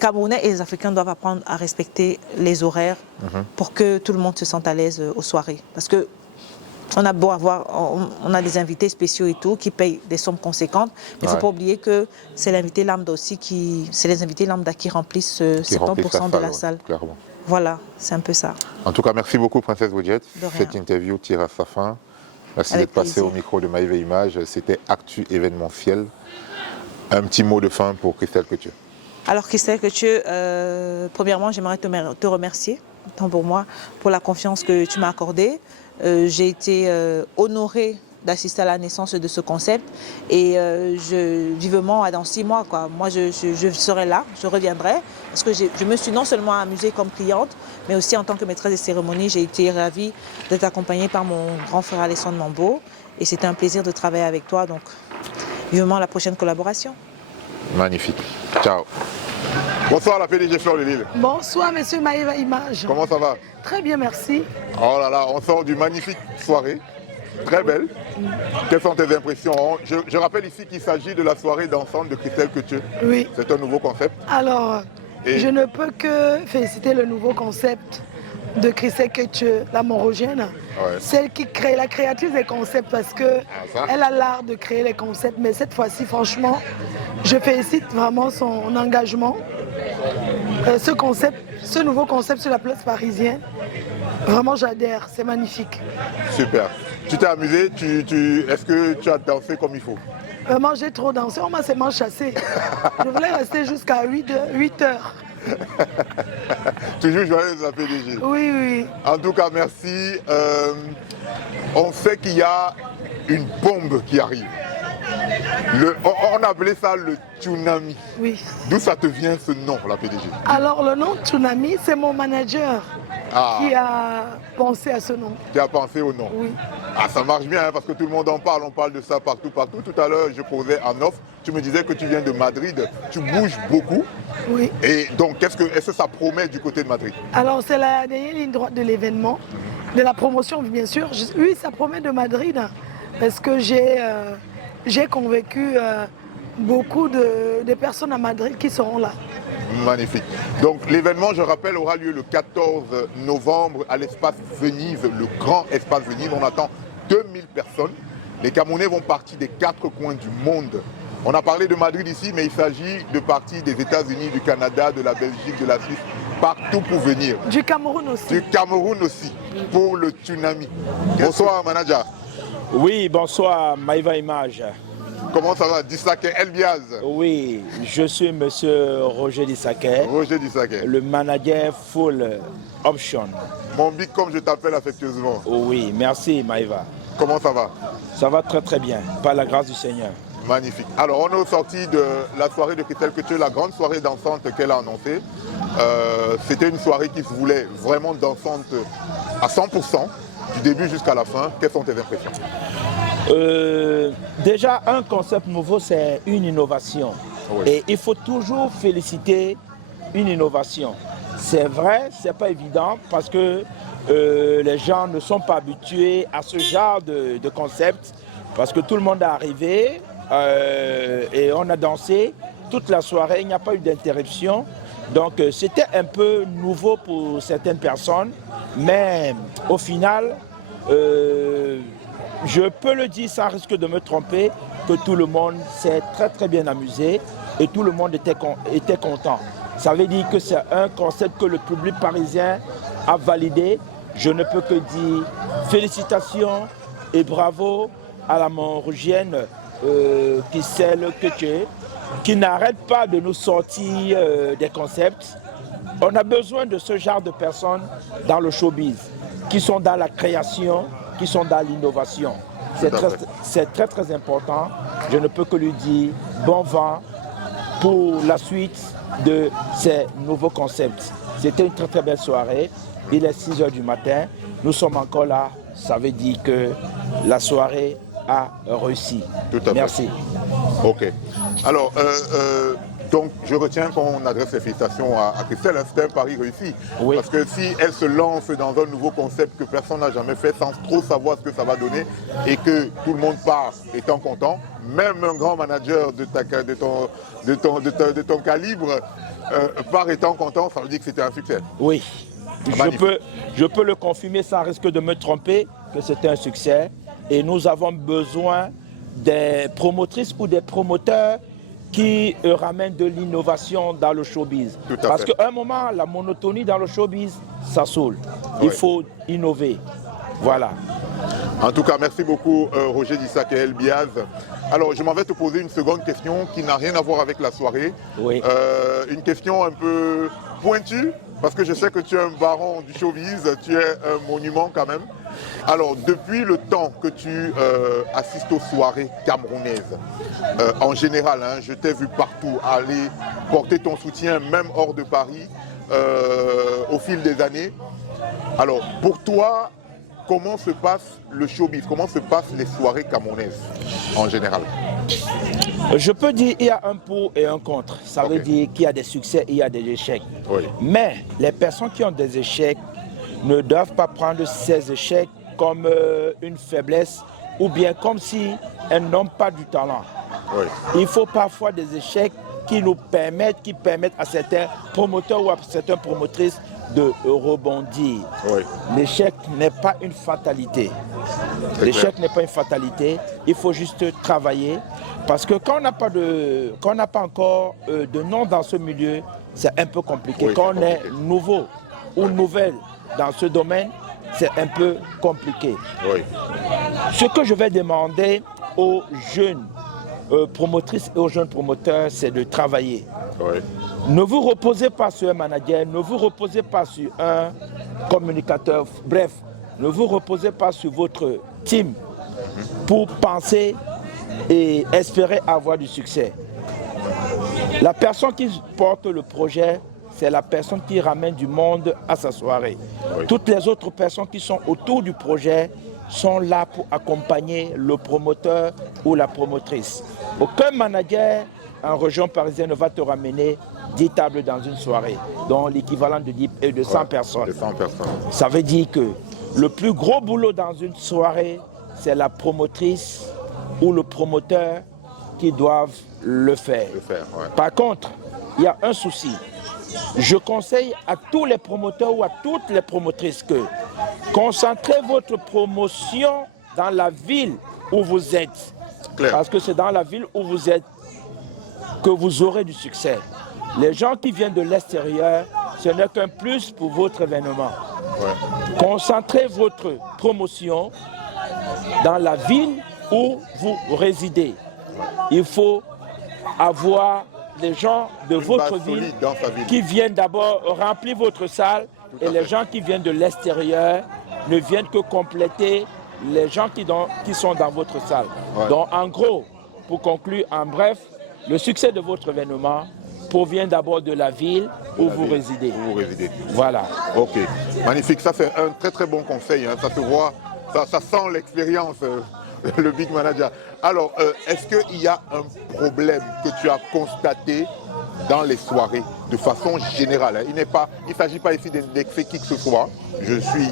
Camerounais et les Africains doivent apprendre à respecter les horaires pour que tout le monde se sente à l'aise aux soirées. Parce que on a beau avoir, on a des invités spéciaux et tout qui payent des sommes conséquentes, mais il ne faut pas oublier que c'est l'invité lambda aussi c'est les invités lambda qui remplissent 70% de la salle. Clairement. Voilà, c'est un peu ça. En tout cas, merci beaucoup, Princesse Wodjet. Cette interview tire à sa fin. Merci d'être passé au micro de Maïva Images. C'était Actu événementiel. Un petit mot de fin pour Christelle Couture. Alors, Christelle Couture, premièrement, j'aimerais te remercier, tant pour moi, pour la confiance que tu m'as accordée. J'ai été honorée d'assister à la naissance de ce concept et vivement dans 6 mois, quoi. Moi je serai là, je reviendrai parce que je me suis non seulement amusée comme cliente mais aussi en tant que maîtresse de cérémonie. J'ai été ravie d'être accompagnée par mon grand frère Alessandre Mambo et c'était un plaisir de travailler avec toi, donc vivement la prochaine collaboration. Magnifique, ciao. Bonsoir la PDG Fleur de Lille. Bonsoir monsieur Maïva Image. Comment ça va? Très bien, merci. Oh là là, on sort d'une magnifique soirée. Très belle. Quelles sont tes impressions? Je rappelle ici qu'il s'agit de la soirée dansante de Christelle Couture. Oui. C'est un nouveau concept. Alors, je ne peux que féliciter le nouveau concept de Christelle Couture, la Monrogienne. Celle qui crée, la créatrice des concepts, parce qu'elle a l'art de créer les concepts. Mais cette fois-ci, franchement, je félicite vraiment son engagement. Ce nouveau concept sur la place parisienne, Vraiment, j'adhère, c'est magnifique. Super. Tu t'es amusé, est-ce que tu as dansé comme il faut? Vraiment, j'ai trop dansé, on m'a seulement chassé. Je voulais rester jusqu'à 8 heures. Toujours joyeuse la PDG. Oui, oui. En tout cas, merci. On sait qu'il y a une bombe qui arrive. On appelait ça le tsunami. Oui. D'où ça te vient ce nom, la PDG? Alors, le nom tsunami, c'est mon manager qui a pensé à ce nom. Qui a pensé au nom? Oui. Ah, ça marche bien, hein, parce que tout le monde en parle, on parle de ça partout. Tout à l'heure, je posais en off, tu me disais que tu viens de Madrid, tu bouges beaucoup. Oui. Et donc, est-ce que ça promet du côté de Madrid? Alors, c'est la dernière ligne droite de l'événement, de la promotion, bien sûr. Oui, ça promet de Madrid, parce que j'ai convaincu beaucoup de personnes à Madrid qui seront là. Magnifique. Donc l'événement, je rappelle, aura lieu le 14 novembre à l'espace Venise, le grand espace Venise. On attend 2000 personnes. Les Camerounais vont partir des 4 coins du monde. On a parlé de Madrid ici, mais il s'agit de partir des États-Unis, du Canada, de la Belgique, de la Suisse, partout pour venir. Du Cameroun aussi. Du Cameroun aussi, pour le tsunami. Bonsoir, manager. Oui, bonsoir, Maïva Image. Comment ça va? Dissaké Elbiaz. Oui, je suis monsieur Roger Dissaké. Roger Dissaké. Le manager full option. Mon big comme je t'appelle affectueusement. Oui, merci Maïva. Comment ça va? Ça va très très bien, par la grâce du Seigneur. Magnifique. Alors on est sorti de la soirée de Christelle Couture, la grande soirée dansante qu'elle a annoncée. C'était une soirée qui se voulait vraiment dansante à 100%, du début jusqu'à la fin. Quelles sont tes impressions? Déjà, un concept nouveau, c'est une innovation. Oui. Et il faut toujours féliciter une innovation. C'est vrai, c'est pas évident parce que les gens ne sont pas habitués à ce genre de concept. Parce que tout le monde est arrivé et on a dansé toute la soirée, il n'y a pas eu d'interruption. Donc c'était un peu nouveau pour certaines personnes. Mais au final, je peux le dire sans risque de me tromper, que tout le monde s'est très très bien amusé et tout le monde était content. Ça veut dire que c'est un concept que le public parisien a validé. Je ne peux que dire félicitations et bravo à la Montrougienne qui n'arrête pas de nous sortir des concepts. On a besoin de ce genre de personnes dans le showbiz, qui sont dans la création, qui sont dans l'innovation. C'est très très important. Je ne peux que lui dire bon vent pour la suite de ces nouveaux concepts. C'était une très très belle soirée. Il est 6 h du matin. Nous sommes encore là. Ça veut dire que la soirée a réussi. Tout à fait. Merci. Ok. Alors, donc je retiens qu'on adresse les félicitations à Christelle. C'était un pari réussi. Oui. Parce que si elle se lance dans un nouveau concept que personne n'a jamais fait sans trop savoir ce que ça va donner et que tout le monde part étant content, même un grand manager de ton calibre part étant content, ça veut dire que c'était un succès. Oui. Je peux le confirmer sans risque de me tromper que c'était un succès. Et nous avons besoin des promotrices ou des promoteurs qui ramènent de l'innovation dans le showbiz. Parce qu'à un moment, la monotonie dans le showbiz, ça saoule. Il faut innover. Voilà. En tout cas, merci beaucoup Roger Dissaké Elbiaz. Alors, je m'en vais te poser une seconde question qui n'a rien à voir avec la soirée. Oui. Une question un peu pointue, parce que je sais que tu es un baron du showbiz, tu es un monument quand même. Alors, depuis le temps que tu assistes aux soirées camerounaises, en général, hein, je t'ai vu partout aller porter ton soutien, même hors de Paris, au fil des années. Alors, pour toi, comment se passe le showbiz? Comment se passent les soirées camerounaises en général? Je peux dire qu'il y a un pour et un contre. Ça veut dire qu'il y a des succès et il y a des échecs. Oui. Mais les personnes qui ont des échecs ne doivent pas prendre ces échecs comme une faiblesse ou bien comme si elles n'ont pas du talent. Oui. Il faut parfois des échecs qui permettent à certains promoteurs ou à certaines promotrices de rebondir. Oui. L'échec n'est pas une fatalité. L'échec n'est pas une fatalité. Il faut juste travailler. Parce que quand on n'a pas encore de nom dans ce milieu, c'est un peu compliqué. Oui, quand on est nouveau ou nouvelle dans ce domaine, c'est un peu compliqué. Oui. Ce que je vais demander aux jeunes promotrices et aux jeunes promoteurs, c'est de travailler. Oui. Ne vous reposez pas sur un manager, ne vous reposez pas sur un communicateur, bref, ne vous reposez pas sur votre team pour penser et espérer avoir du succès. La personne qui porte le projet, c'est la personne qui ramène du monde à sa soirée. Oui. Toutes les autres personnes qui sont autour du projet sont là pour accompagner le promoteur ou la promotrice. Aucun manager en région parisienne ne va te ramener 10 tables dans une soirée, dont l'équivalent de 100 personnes. 100 personnes. Ça veut dire que le plus gros boulot dans une soirée, c'est la promotrice ou le promoteur qui doivent le faire. Ouais. Par contre, il y a un souci. Je conseille à tous les promoteurs ou à toutes les promotrices que concentrez votre promotion dans la ville où vous êtes. Claire. Parce que c'est dans la ville où vous êtes que vous aurez du succès. Les gens qui viennent de l'extérieur, ce n'est qu'un plus pour votre événement. Ouais. Concentrez votre promotion dans la ville où vous résidez. Il faut avoir les gens de votre ville qui viennent d'abord remplir votre salle et les gens qui viennent de l'extérieur ne viennent que compléter les gens qui sont dans votre salle. Ouais. Donc en gros, pour conclure, en bref, le succès de votre événement provient d'abord de la ville où vous résidez. Voilà. Ok. Magnifique. Ça, c'est un très très bon conseil. Hein. Ça se voit, ça sent l'expérience, le big manager. Alors, est-ce qu'il y a un problème que tu as constaté dans les soirées de façon générale? Il ne s'agit pas ici d'excès qui que ce soit. Je suis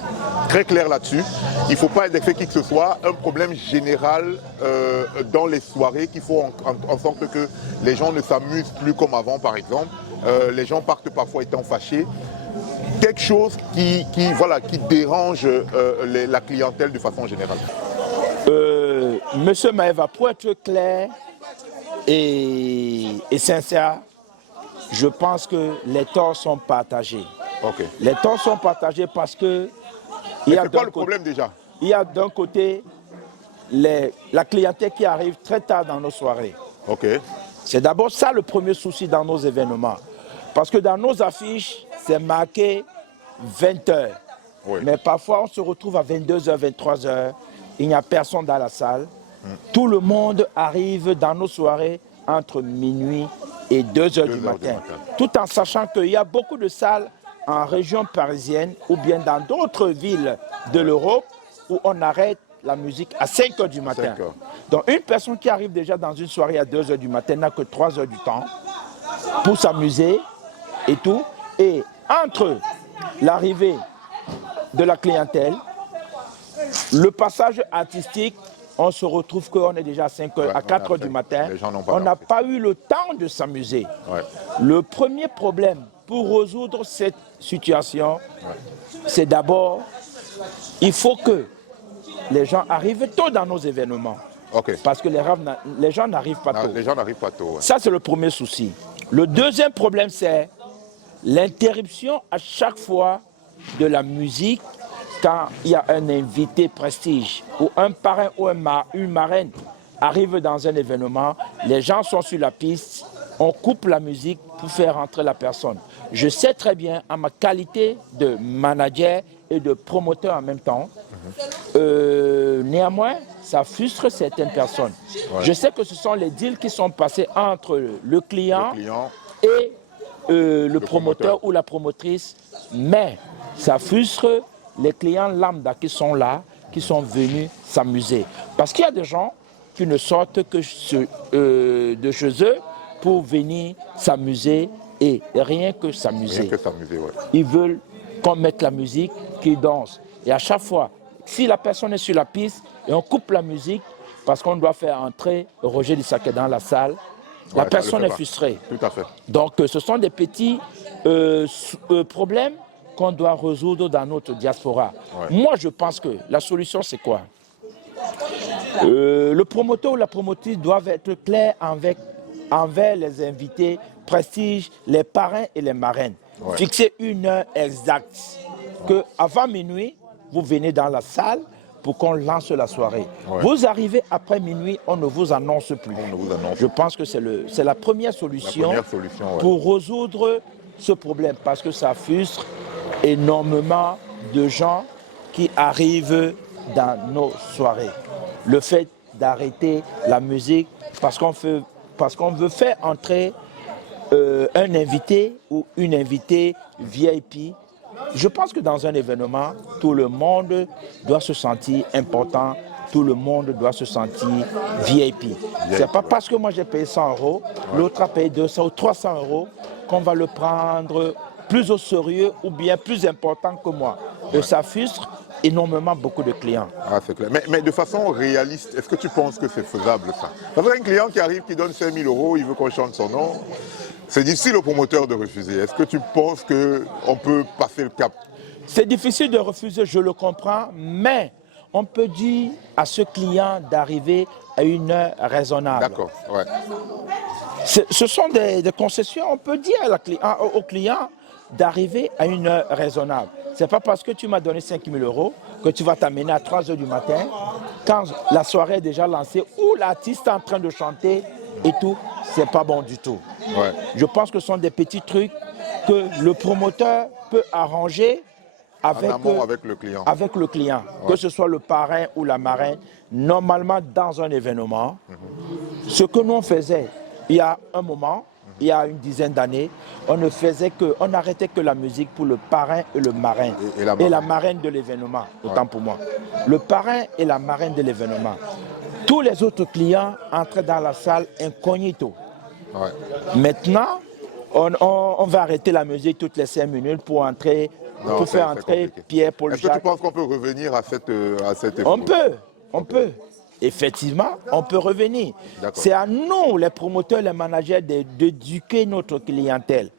très clair là-dessus. Il ne faut pas d'excès qui que ce soit. Un problème général dans les soirées qui font en sorte que les gens ne s'amusent plus comme avant, par exemple. Les gens partent parfois étant fâchés. Quelque chose qui dérange la clientèle de façon générale. Monsieur Maeva, pour être clair et sincère, je pense que les torts sont partagés. Okay. Les torts sont partagés parce que... C'est quoi le problème déjà? Il y a d'un côté la clientèle qui arrive très tard dans nos soirées. Okay. C'est d'abord ça le premier souci dans nos événements. Parce que dans nos affiches, c'est marqué 20h. Oui. Mais parfois, on se retrouve à 22h, 23h. Il n'y a personne dans la salle. Tout le monde arrive dans nos soirées entre minuit et 2h du matin. Tout en sachant qu'il y a beaucoup de salles en région parisienne ou bien dans d'autres villes de l'Europe où on arrête la musique à 5h du matin. Donc une personne qui arrive déjà dans une soirée à 2h du matin n'a que 3 heures du temps pour s'amuser et tout. Et entre l'arrivée de la clientèle, le passage artistique, on se retrouve qu'on est déjà à 5h, à 4h du matin. On n'a pas eu le temps de s'amuser. Ouais. Le premier problème pour résoudre cette situation, c'est d'abord, il faut que les gens arrivent tôt dans nos événements. Okay. Parce que les gens n'arrivent pas tôt. Les gens n'arrivent pas tôt. Ouais. Ça, c'est le premier souci. Le deuxième problème, c'est l'interruption à chaque fois de la musique quand il y a un invité prestige ou un parrain ou une marraine arrive dans un événement, les gens sont sur la piste, on coupe la musique pour faire entrer la personne. Je sais très bien, en ma qualité de manager et de promoteur en même temps, néanmoins, ça frustre certaines personnes. Ouais. Je sais que ce sont les deals qui sont passés entre le client et le promoteur ou la promotrice, mais ça frustre les clients lambda qui sont là, qui sont venus s'amuser. Parce qu'il y a des gens qui ne sortent que de chez eux pour venir s'amuser et rien que s'amuser. Ouais. Ils veulent qu'on mette la musique, qu'ils dansent. Et à chaque fois, si la personne est sur la piste et on coupe la musique parce qu'on doit faire entrer Roger Lissaké dans la salle, la personne est frustrée. Tout à fait. Donc ce sont des petits problèmes qu'on doit résoudre dans notre diaspora. Ouais. Moi, je pense que la solution, c'est quoi? Le promoteur ou la promotrice doivent être clairs envers les invités, prestige, les parrains et les marraines. Ouais. Fixer une heure exacte. Que avant minuit, vous venez dans la salle pour qu'on lance la soirée. Ouais. Vous arrivez après minuit, on ne vous annonce plus. Je pense que c'est la première solution, pour résoudre ce problème, parce que ça frustre énormément de gens qui arrivent dans nos soirées. Le fait d'arrêter la musique parce qu'on veut faire entrer un invité ou une invitée VIP. Je pense que dans un événement, tout le monde doit se sentir important, tout le monde doit se sentir VIP. C'est pas parce que moi j'ai payé 100 €, l'autre a payé 200 ou 300 € qu'on va le prendre plus au sérieux ou bien plus important que moi. Et ça frustre énormément beaucoup de clients. Ah, c'est clair. Mais de façon réaliste, est-ce que tu penses que c'est faisable ça? Parce qu'un client qui arrive, qui donne 5 000 €, il veut qu'on chante son nom. C'est difficile au promoteur de refuser. Est-ce que tu penses qu'on peut passer le cap? C'est difficile de refuser, je le comprends, mais on peut dire à ce client d'arriver à une heure raisonnable. D'accord, ouais. Ce sont des concessions, on peut dire au client d'arriver à une heure raisonnable. Ce n'est pas parce que tu m'as donné 5 000 € que tu vas t'amener à 3 h du matin, quand la soirée est déjà lancée, ou l'artiste est en train de chanter et tout, c'est pas bon du tout. Ouais. Je pense que ce sont des petits trucs que le promoteur peut arranger avec le client. Ouais. Que ce soit le parrain ou la marraine, normalement dans un événement, ce que nous on faisait il y a un moment, il y a une dizaine d'années, on n'arrêtait que la musique pour le parrain et le marin et la marraine de l'événement, autant pour moi. Le parrain et la marraine de l'événement. Tous les autres clients entraient dans la salle incognito. Ouais. Maintenant, on va arrêter la musique toutes les 5 minutes pour entrer, pour faire entrer Pierre-Paul Jacques. Est-ce que tu penses qu'on peut revenir à cette époque? On peut. Effectivement, on peut revenir. C'est à nous, les promoteurs, les managers, d'éduquer notre clientèle.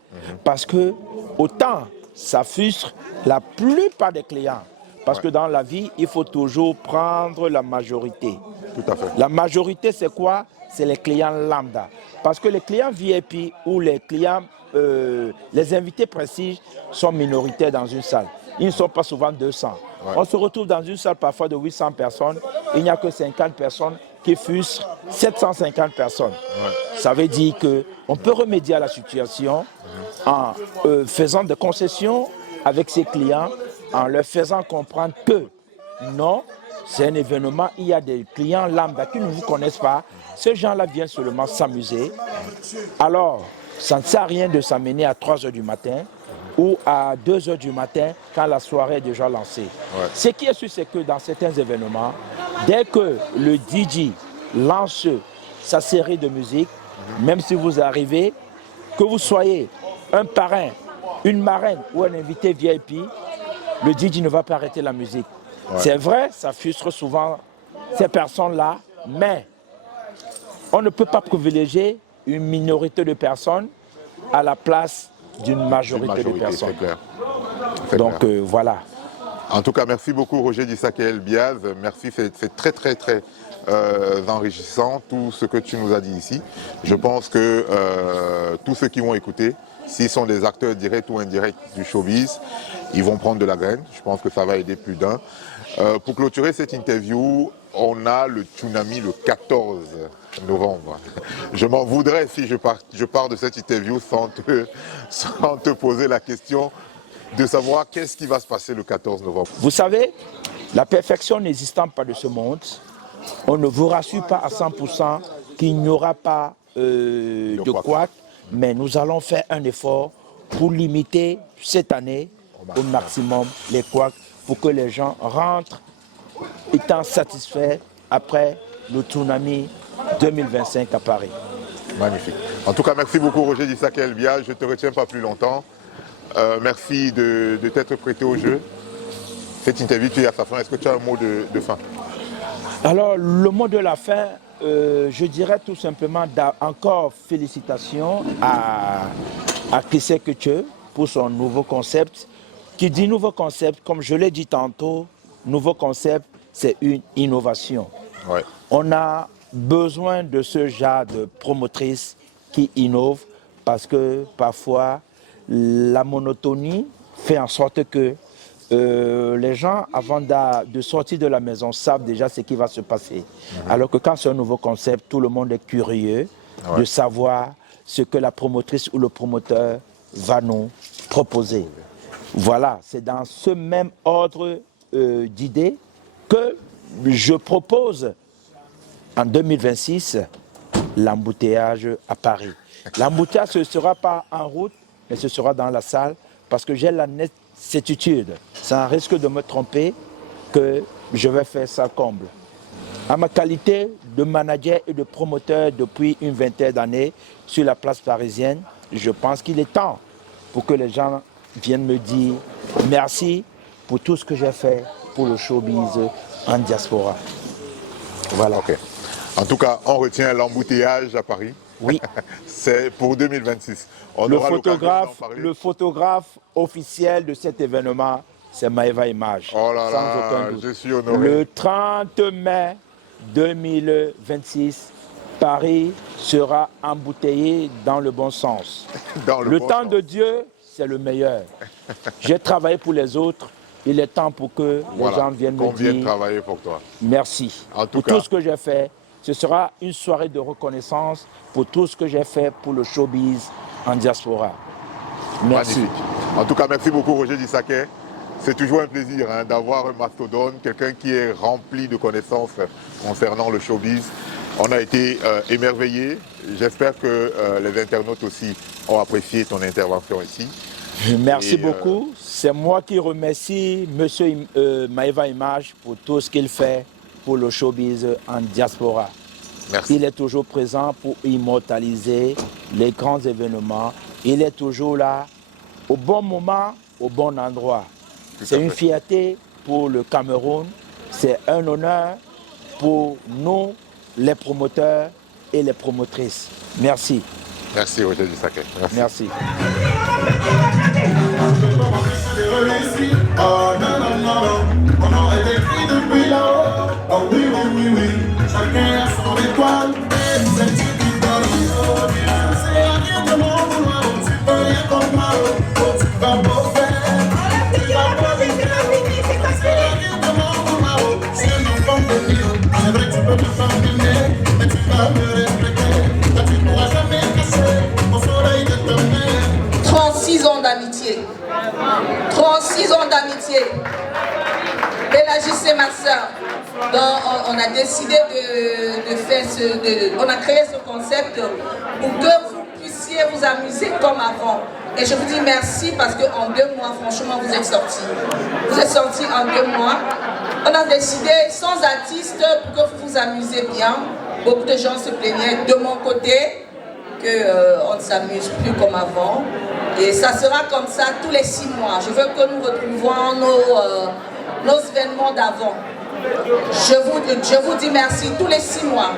Parce que autant ça frustre la plupart des clients. Parce que dans la vie, il faut toujours prendre la majorité. Tout à fait. La majorité, c'est quoi? C'est les clients lambda. Parce que les clients VIP ou les clients, les invités prestiges sont minoritaires dans une salle. Ils ne sont pas souvent 200. Ouais. On se retrouve dans une salle parfois de 800 personnes. Il n'y a que 50 personnes qui frustrent 750 personnes. Ouais. Ça veut dire qu'on peut remédier à la situation en faisant des concessions avec ses clients, en leur faisant comprendre que non, c'est un événement, il y a des clients lambda qui ne vous connaissent pas. Ces gens-là viennent seulement s'amuser. Alors, ça ne sert à rien de s'amener à 3 h du matin ou à 2 h du matin quand la soirée est déjà lancée. Ouais. Ce qui est sûr, c'est que dans certains événements, dès que le DJ lance sa série de musique, même si vous arrivez, que vous soyez un parrain, une marraine ou un invité VIP, le DJ ne va pas arrêter la musique. Ouais. C'est vrai, ça frustre souvent ces personnes-là, mais on ne peut pas privilégier une minorité de personnes à la place d'une majorité de personnes. Donc voilà. En tout cas, merci beaucoup Roger Dissakel Biaz. Merci, c'est très très très enrichissant tout ce que tu nous as dit ici. Je pense que tous ceux qui vont écouter, s'ils sont des acteurs directs ou indirects du showbiz, ils vont prendre de la graine. Je pense que ça va aider plus d'un. Pour clôturer cette interview, on a le tsunami le 14 novembre. Je m'en voudrais si je pars de cette interview sans te poser la question de savoir qu'est-ce qui va se passer le 14 novembre. Vous savez, la perfection n'existant pas de ce monde, on ne vous rassure pas à 100% qu'il n'y aura pas de couac, mais nous allons faire un effort pour limiter cette année au maximum les couacs pour que les gens rentrent étant satisfaits après le tsunami 2025 à Paris. Magnifique. En tout cas, merci beaucoup Roger Dissakel Biaz. Je ne te retiens pas plus longtemps. Merci de t'être prêté au jeu. Cette interview, tu es à sa fin. Est-ce que tu as un mot de fin? Alors, le mot de la fin, je dirais tout simplement encore félicitations à Chrissy Ketche pour son nouveau concept. Qui dit nouveau concept, comme je l'ai dit tantôt, nouveau concept, c'est une innovation. Ouais. On a besoin de ce genre de promotrices qui innovent parce que parfois la monotonie fait en sorte que les gens, avant de sortir de la maison, savent déjà ce qui va se passer. Alors que quand c'est un nouveau concept, tout le monde est curieux de savoir ce que la promotrice ou le promoteur va nous proposer. Voilà, c'est dans ce même ordre d'idées que je propose en 2026 l'embouteillage à Paris. L'embouteillage, ce ne sera pas en route, mais ce sera dans la salle, parce que j'ai la certitude, sans risque de me tromper, que je vais faire ça comble. À ma qualité de manager et de promoteur depuis une vingtaine d'années sur la place parisienne, je pense qu'il est temps pour que les gens viennent me dire merci pour tout ce que j'ai fait pour le showbiz en diaspora. Voilà. Okay. En tout cas, on retient l'embouteillage à Paris. Oui. C'est pour 2026. Le photographe officiel de cet événement, c'est Maeva Image. Oh là là, je suis honoré. Le 30 mai 2026, Paris sera embouteillé dans le bon sens. Le temps de Dieu, c'est le meilleur. J'ai travaillé pour les autres. Il est temps pour que les gens viennent me dire travailler pour toi. Merci pour tout ce que j'ai fait. Ce sera une soirée de reconnaissance pour tout ce que j'ai fait pour le showbiz en diaspora. Merci. Magnifique. En tout cas, merci beaucoup Roger Dissaquet. C'est toujours un plaisir d'avoir un mastodonte, quelqu'un qui est rempli de connaissances concernant le showbiz. On a été émerveillés. J'espère que les internautes aussi ont apprécié ton intervention ici. Merci beaucoup. C'est moi qui remercie M. Maeva Image pour tout ce qu'il fait pour le showbiz en diaspora. Merci. Il est toujours présent pour immortaliser les grands événements. Il est toujours là, au bon moment, au bon endroit. C'est une fierté pour le Cameroun. C'est un honneur pour nous, les promoteurs et les promotrices. Merci. Merci Roger Dissaquet. Merci. On aurait écrit depuis là-haut. Oh oui, oui, oui, oui. Chacun a son étoile. Et cette idole, c'est rien de mon vouloir. Tu peux rien comme moi. Oh, tu vas beau faire. Tu vas beau vivre. C'est rien de mon vouloir. C'est une forme de vie. C'est vrai que tu peux me pardonner, mais tu vas me respecter. Toi, tu ne pourras jamais casser au soleil de ta mère. 36 ans d'amitié. 36 ans d'amitié. Bella Gissé, ma soeur. Donc, on a décidé de faire on a créé ce concept pour que vous puissiez vous amuser comme avant. Et je vous dis merci parce qu'en 2 mois, franchement, vous êtes sortis. Vous êtes sortis en 2 mois. On a décidé, sans artistes, pour que vous vous amusez bien. Beaucoup de gens se plaignaient de mon côté qu'on ne s'amuse plus comme avant. Et ça sera comme ça tous les 6 mois. Je veux que nous retrouvions nos événements d'avant. Je vous dis merci tous les 6 mois.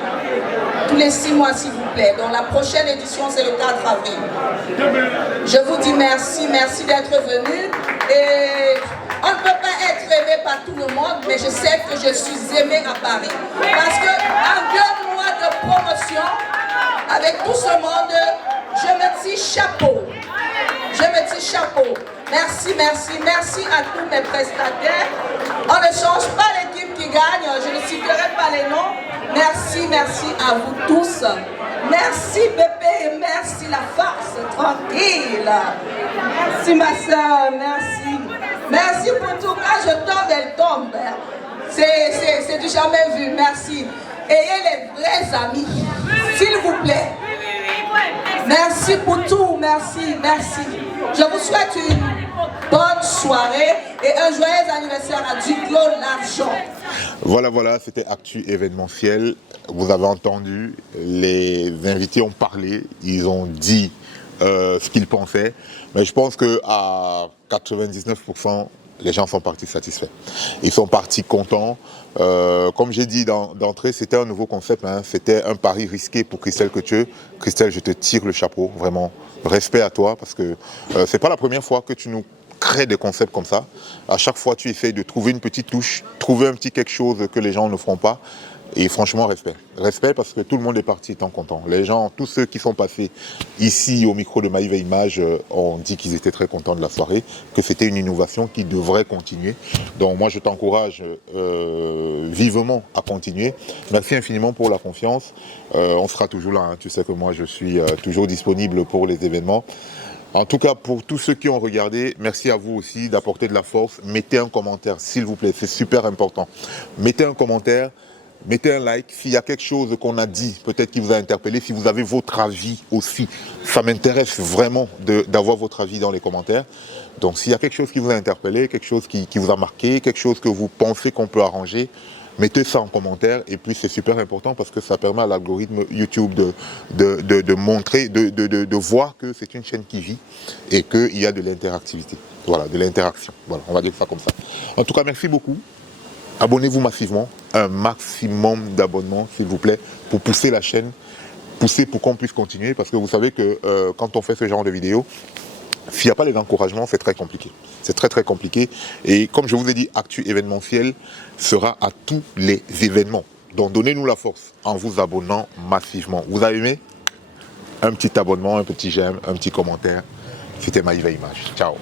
Tous les 6 mois, s'il vous plaît. Donc la prochaine édition, c'est le 4 avril. Je vous dis merci, merci d'être venus. Et on ne peut pas être aimé par tout le monde, mais je sais que je suis aimé à Paris. Parce qu'en 2 mois de promotion, avec tout ce monde, je me dis chapeau. Je me dis chapeau. Merci, merci, merci à tous mes prestataires. On ne change pas l'équipe qui gagne, je ne citerai pas les noms. Merci, merci à vous tous. Merci bébé et merci la farce, tranquille. Merci ma soeur, merci. Merci pour tout. Quand je tombe, elle tombe. C'est du jamais vu, merci. Ayez les vrais amis, s'il vous plaît. Merci pour tout, merci, merci. Je vous souhaite une bonne soirée et un joyeux anniversaire à Duclos L'Argent. Voilà, c'était Actu événementiel. Vous avez entendu, les invités ont parlé, ils ont dit ce qu'ils pensaient. Mais je pense qu'à 99%, les gens sont partis satisfaits. Ils sont partis contents. Comme j'ai dit d'entrée, c'était un nouveau concept. C'était un pari risqué pour Christelle Couture. Christelle, je te tire le chapeau. Vraiment, respect à toi parce que c'est pas la première fois que tu nous crées des concepts comme ça. À chaque fois, tu essayes de trouver une petite touche, trouver un petit quelque chose que les gens ne feront pas. Et franchement, respect. Respect parce que tout le monde est parti étant content. Les gens, tous ceux qui sont passés ici au micro de Maïva Image ont dit qu'ils étaient très contents de la soirée, que c'était une innovation qui devrait continuer. Donc moi, je t'encourage vivement à continuer. Merci infiniment pour la confiance. On sera toujours là. Hein. Tu sais que moi, je suis toujours disponible pour les événements. En tout cas, pour tous ceux qui ont regardé, merci à vous aussi d'apporter de la force. Mettez un commentaire, s'il vous plaît, c'est super important. Mettez un commentaire, mettez un like. S'il y a quelque chose qu'on a dit, peut-être qui vous a interpellé, si vous avez votre avis aussi, ça m'intéresse vraiment d'avoir votre avis dans les commentaires. Donc, s'il y a quelque chose qui vous a interpellé, quelque chose qui vous a marqué, quelque chose que vous pensez qu'on peut arranger, mettez ça en commentaire et puis c'est super important parce que ça permet à l'algorithme YouTube de montrer, de voir que c'est une chaîne qui vit et qu'il y a de l'interactivité. Voilà, de l'interaction. Voilà, on va dire ça comme ça. En tout cas, merci beaucoup. Abonnez-vous massivement, un maximum d'abonnements s'il vous plaît pour pousser la chaîne, pousser pour qu'on puisse continuer parce que vous savez que quand on fait ce genre de vidéos, s'il n'y a pas les encouragements, c'est très compliqué. C'est très très compliqué. Et comme je vous ai dit, Actu événementiel sera à tous les événements. Donc donnez-nous la force en vous abonnant massivement. Vous avez aimé? Un petit abonnement, un petit j'aime, un petit commentaire. C'était Maïva Image. Ciao.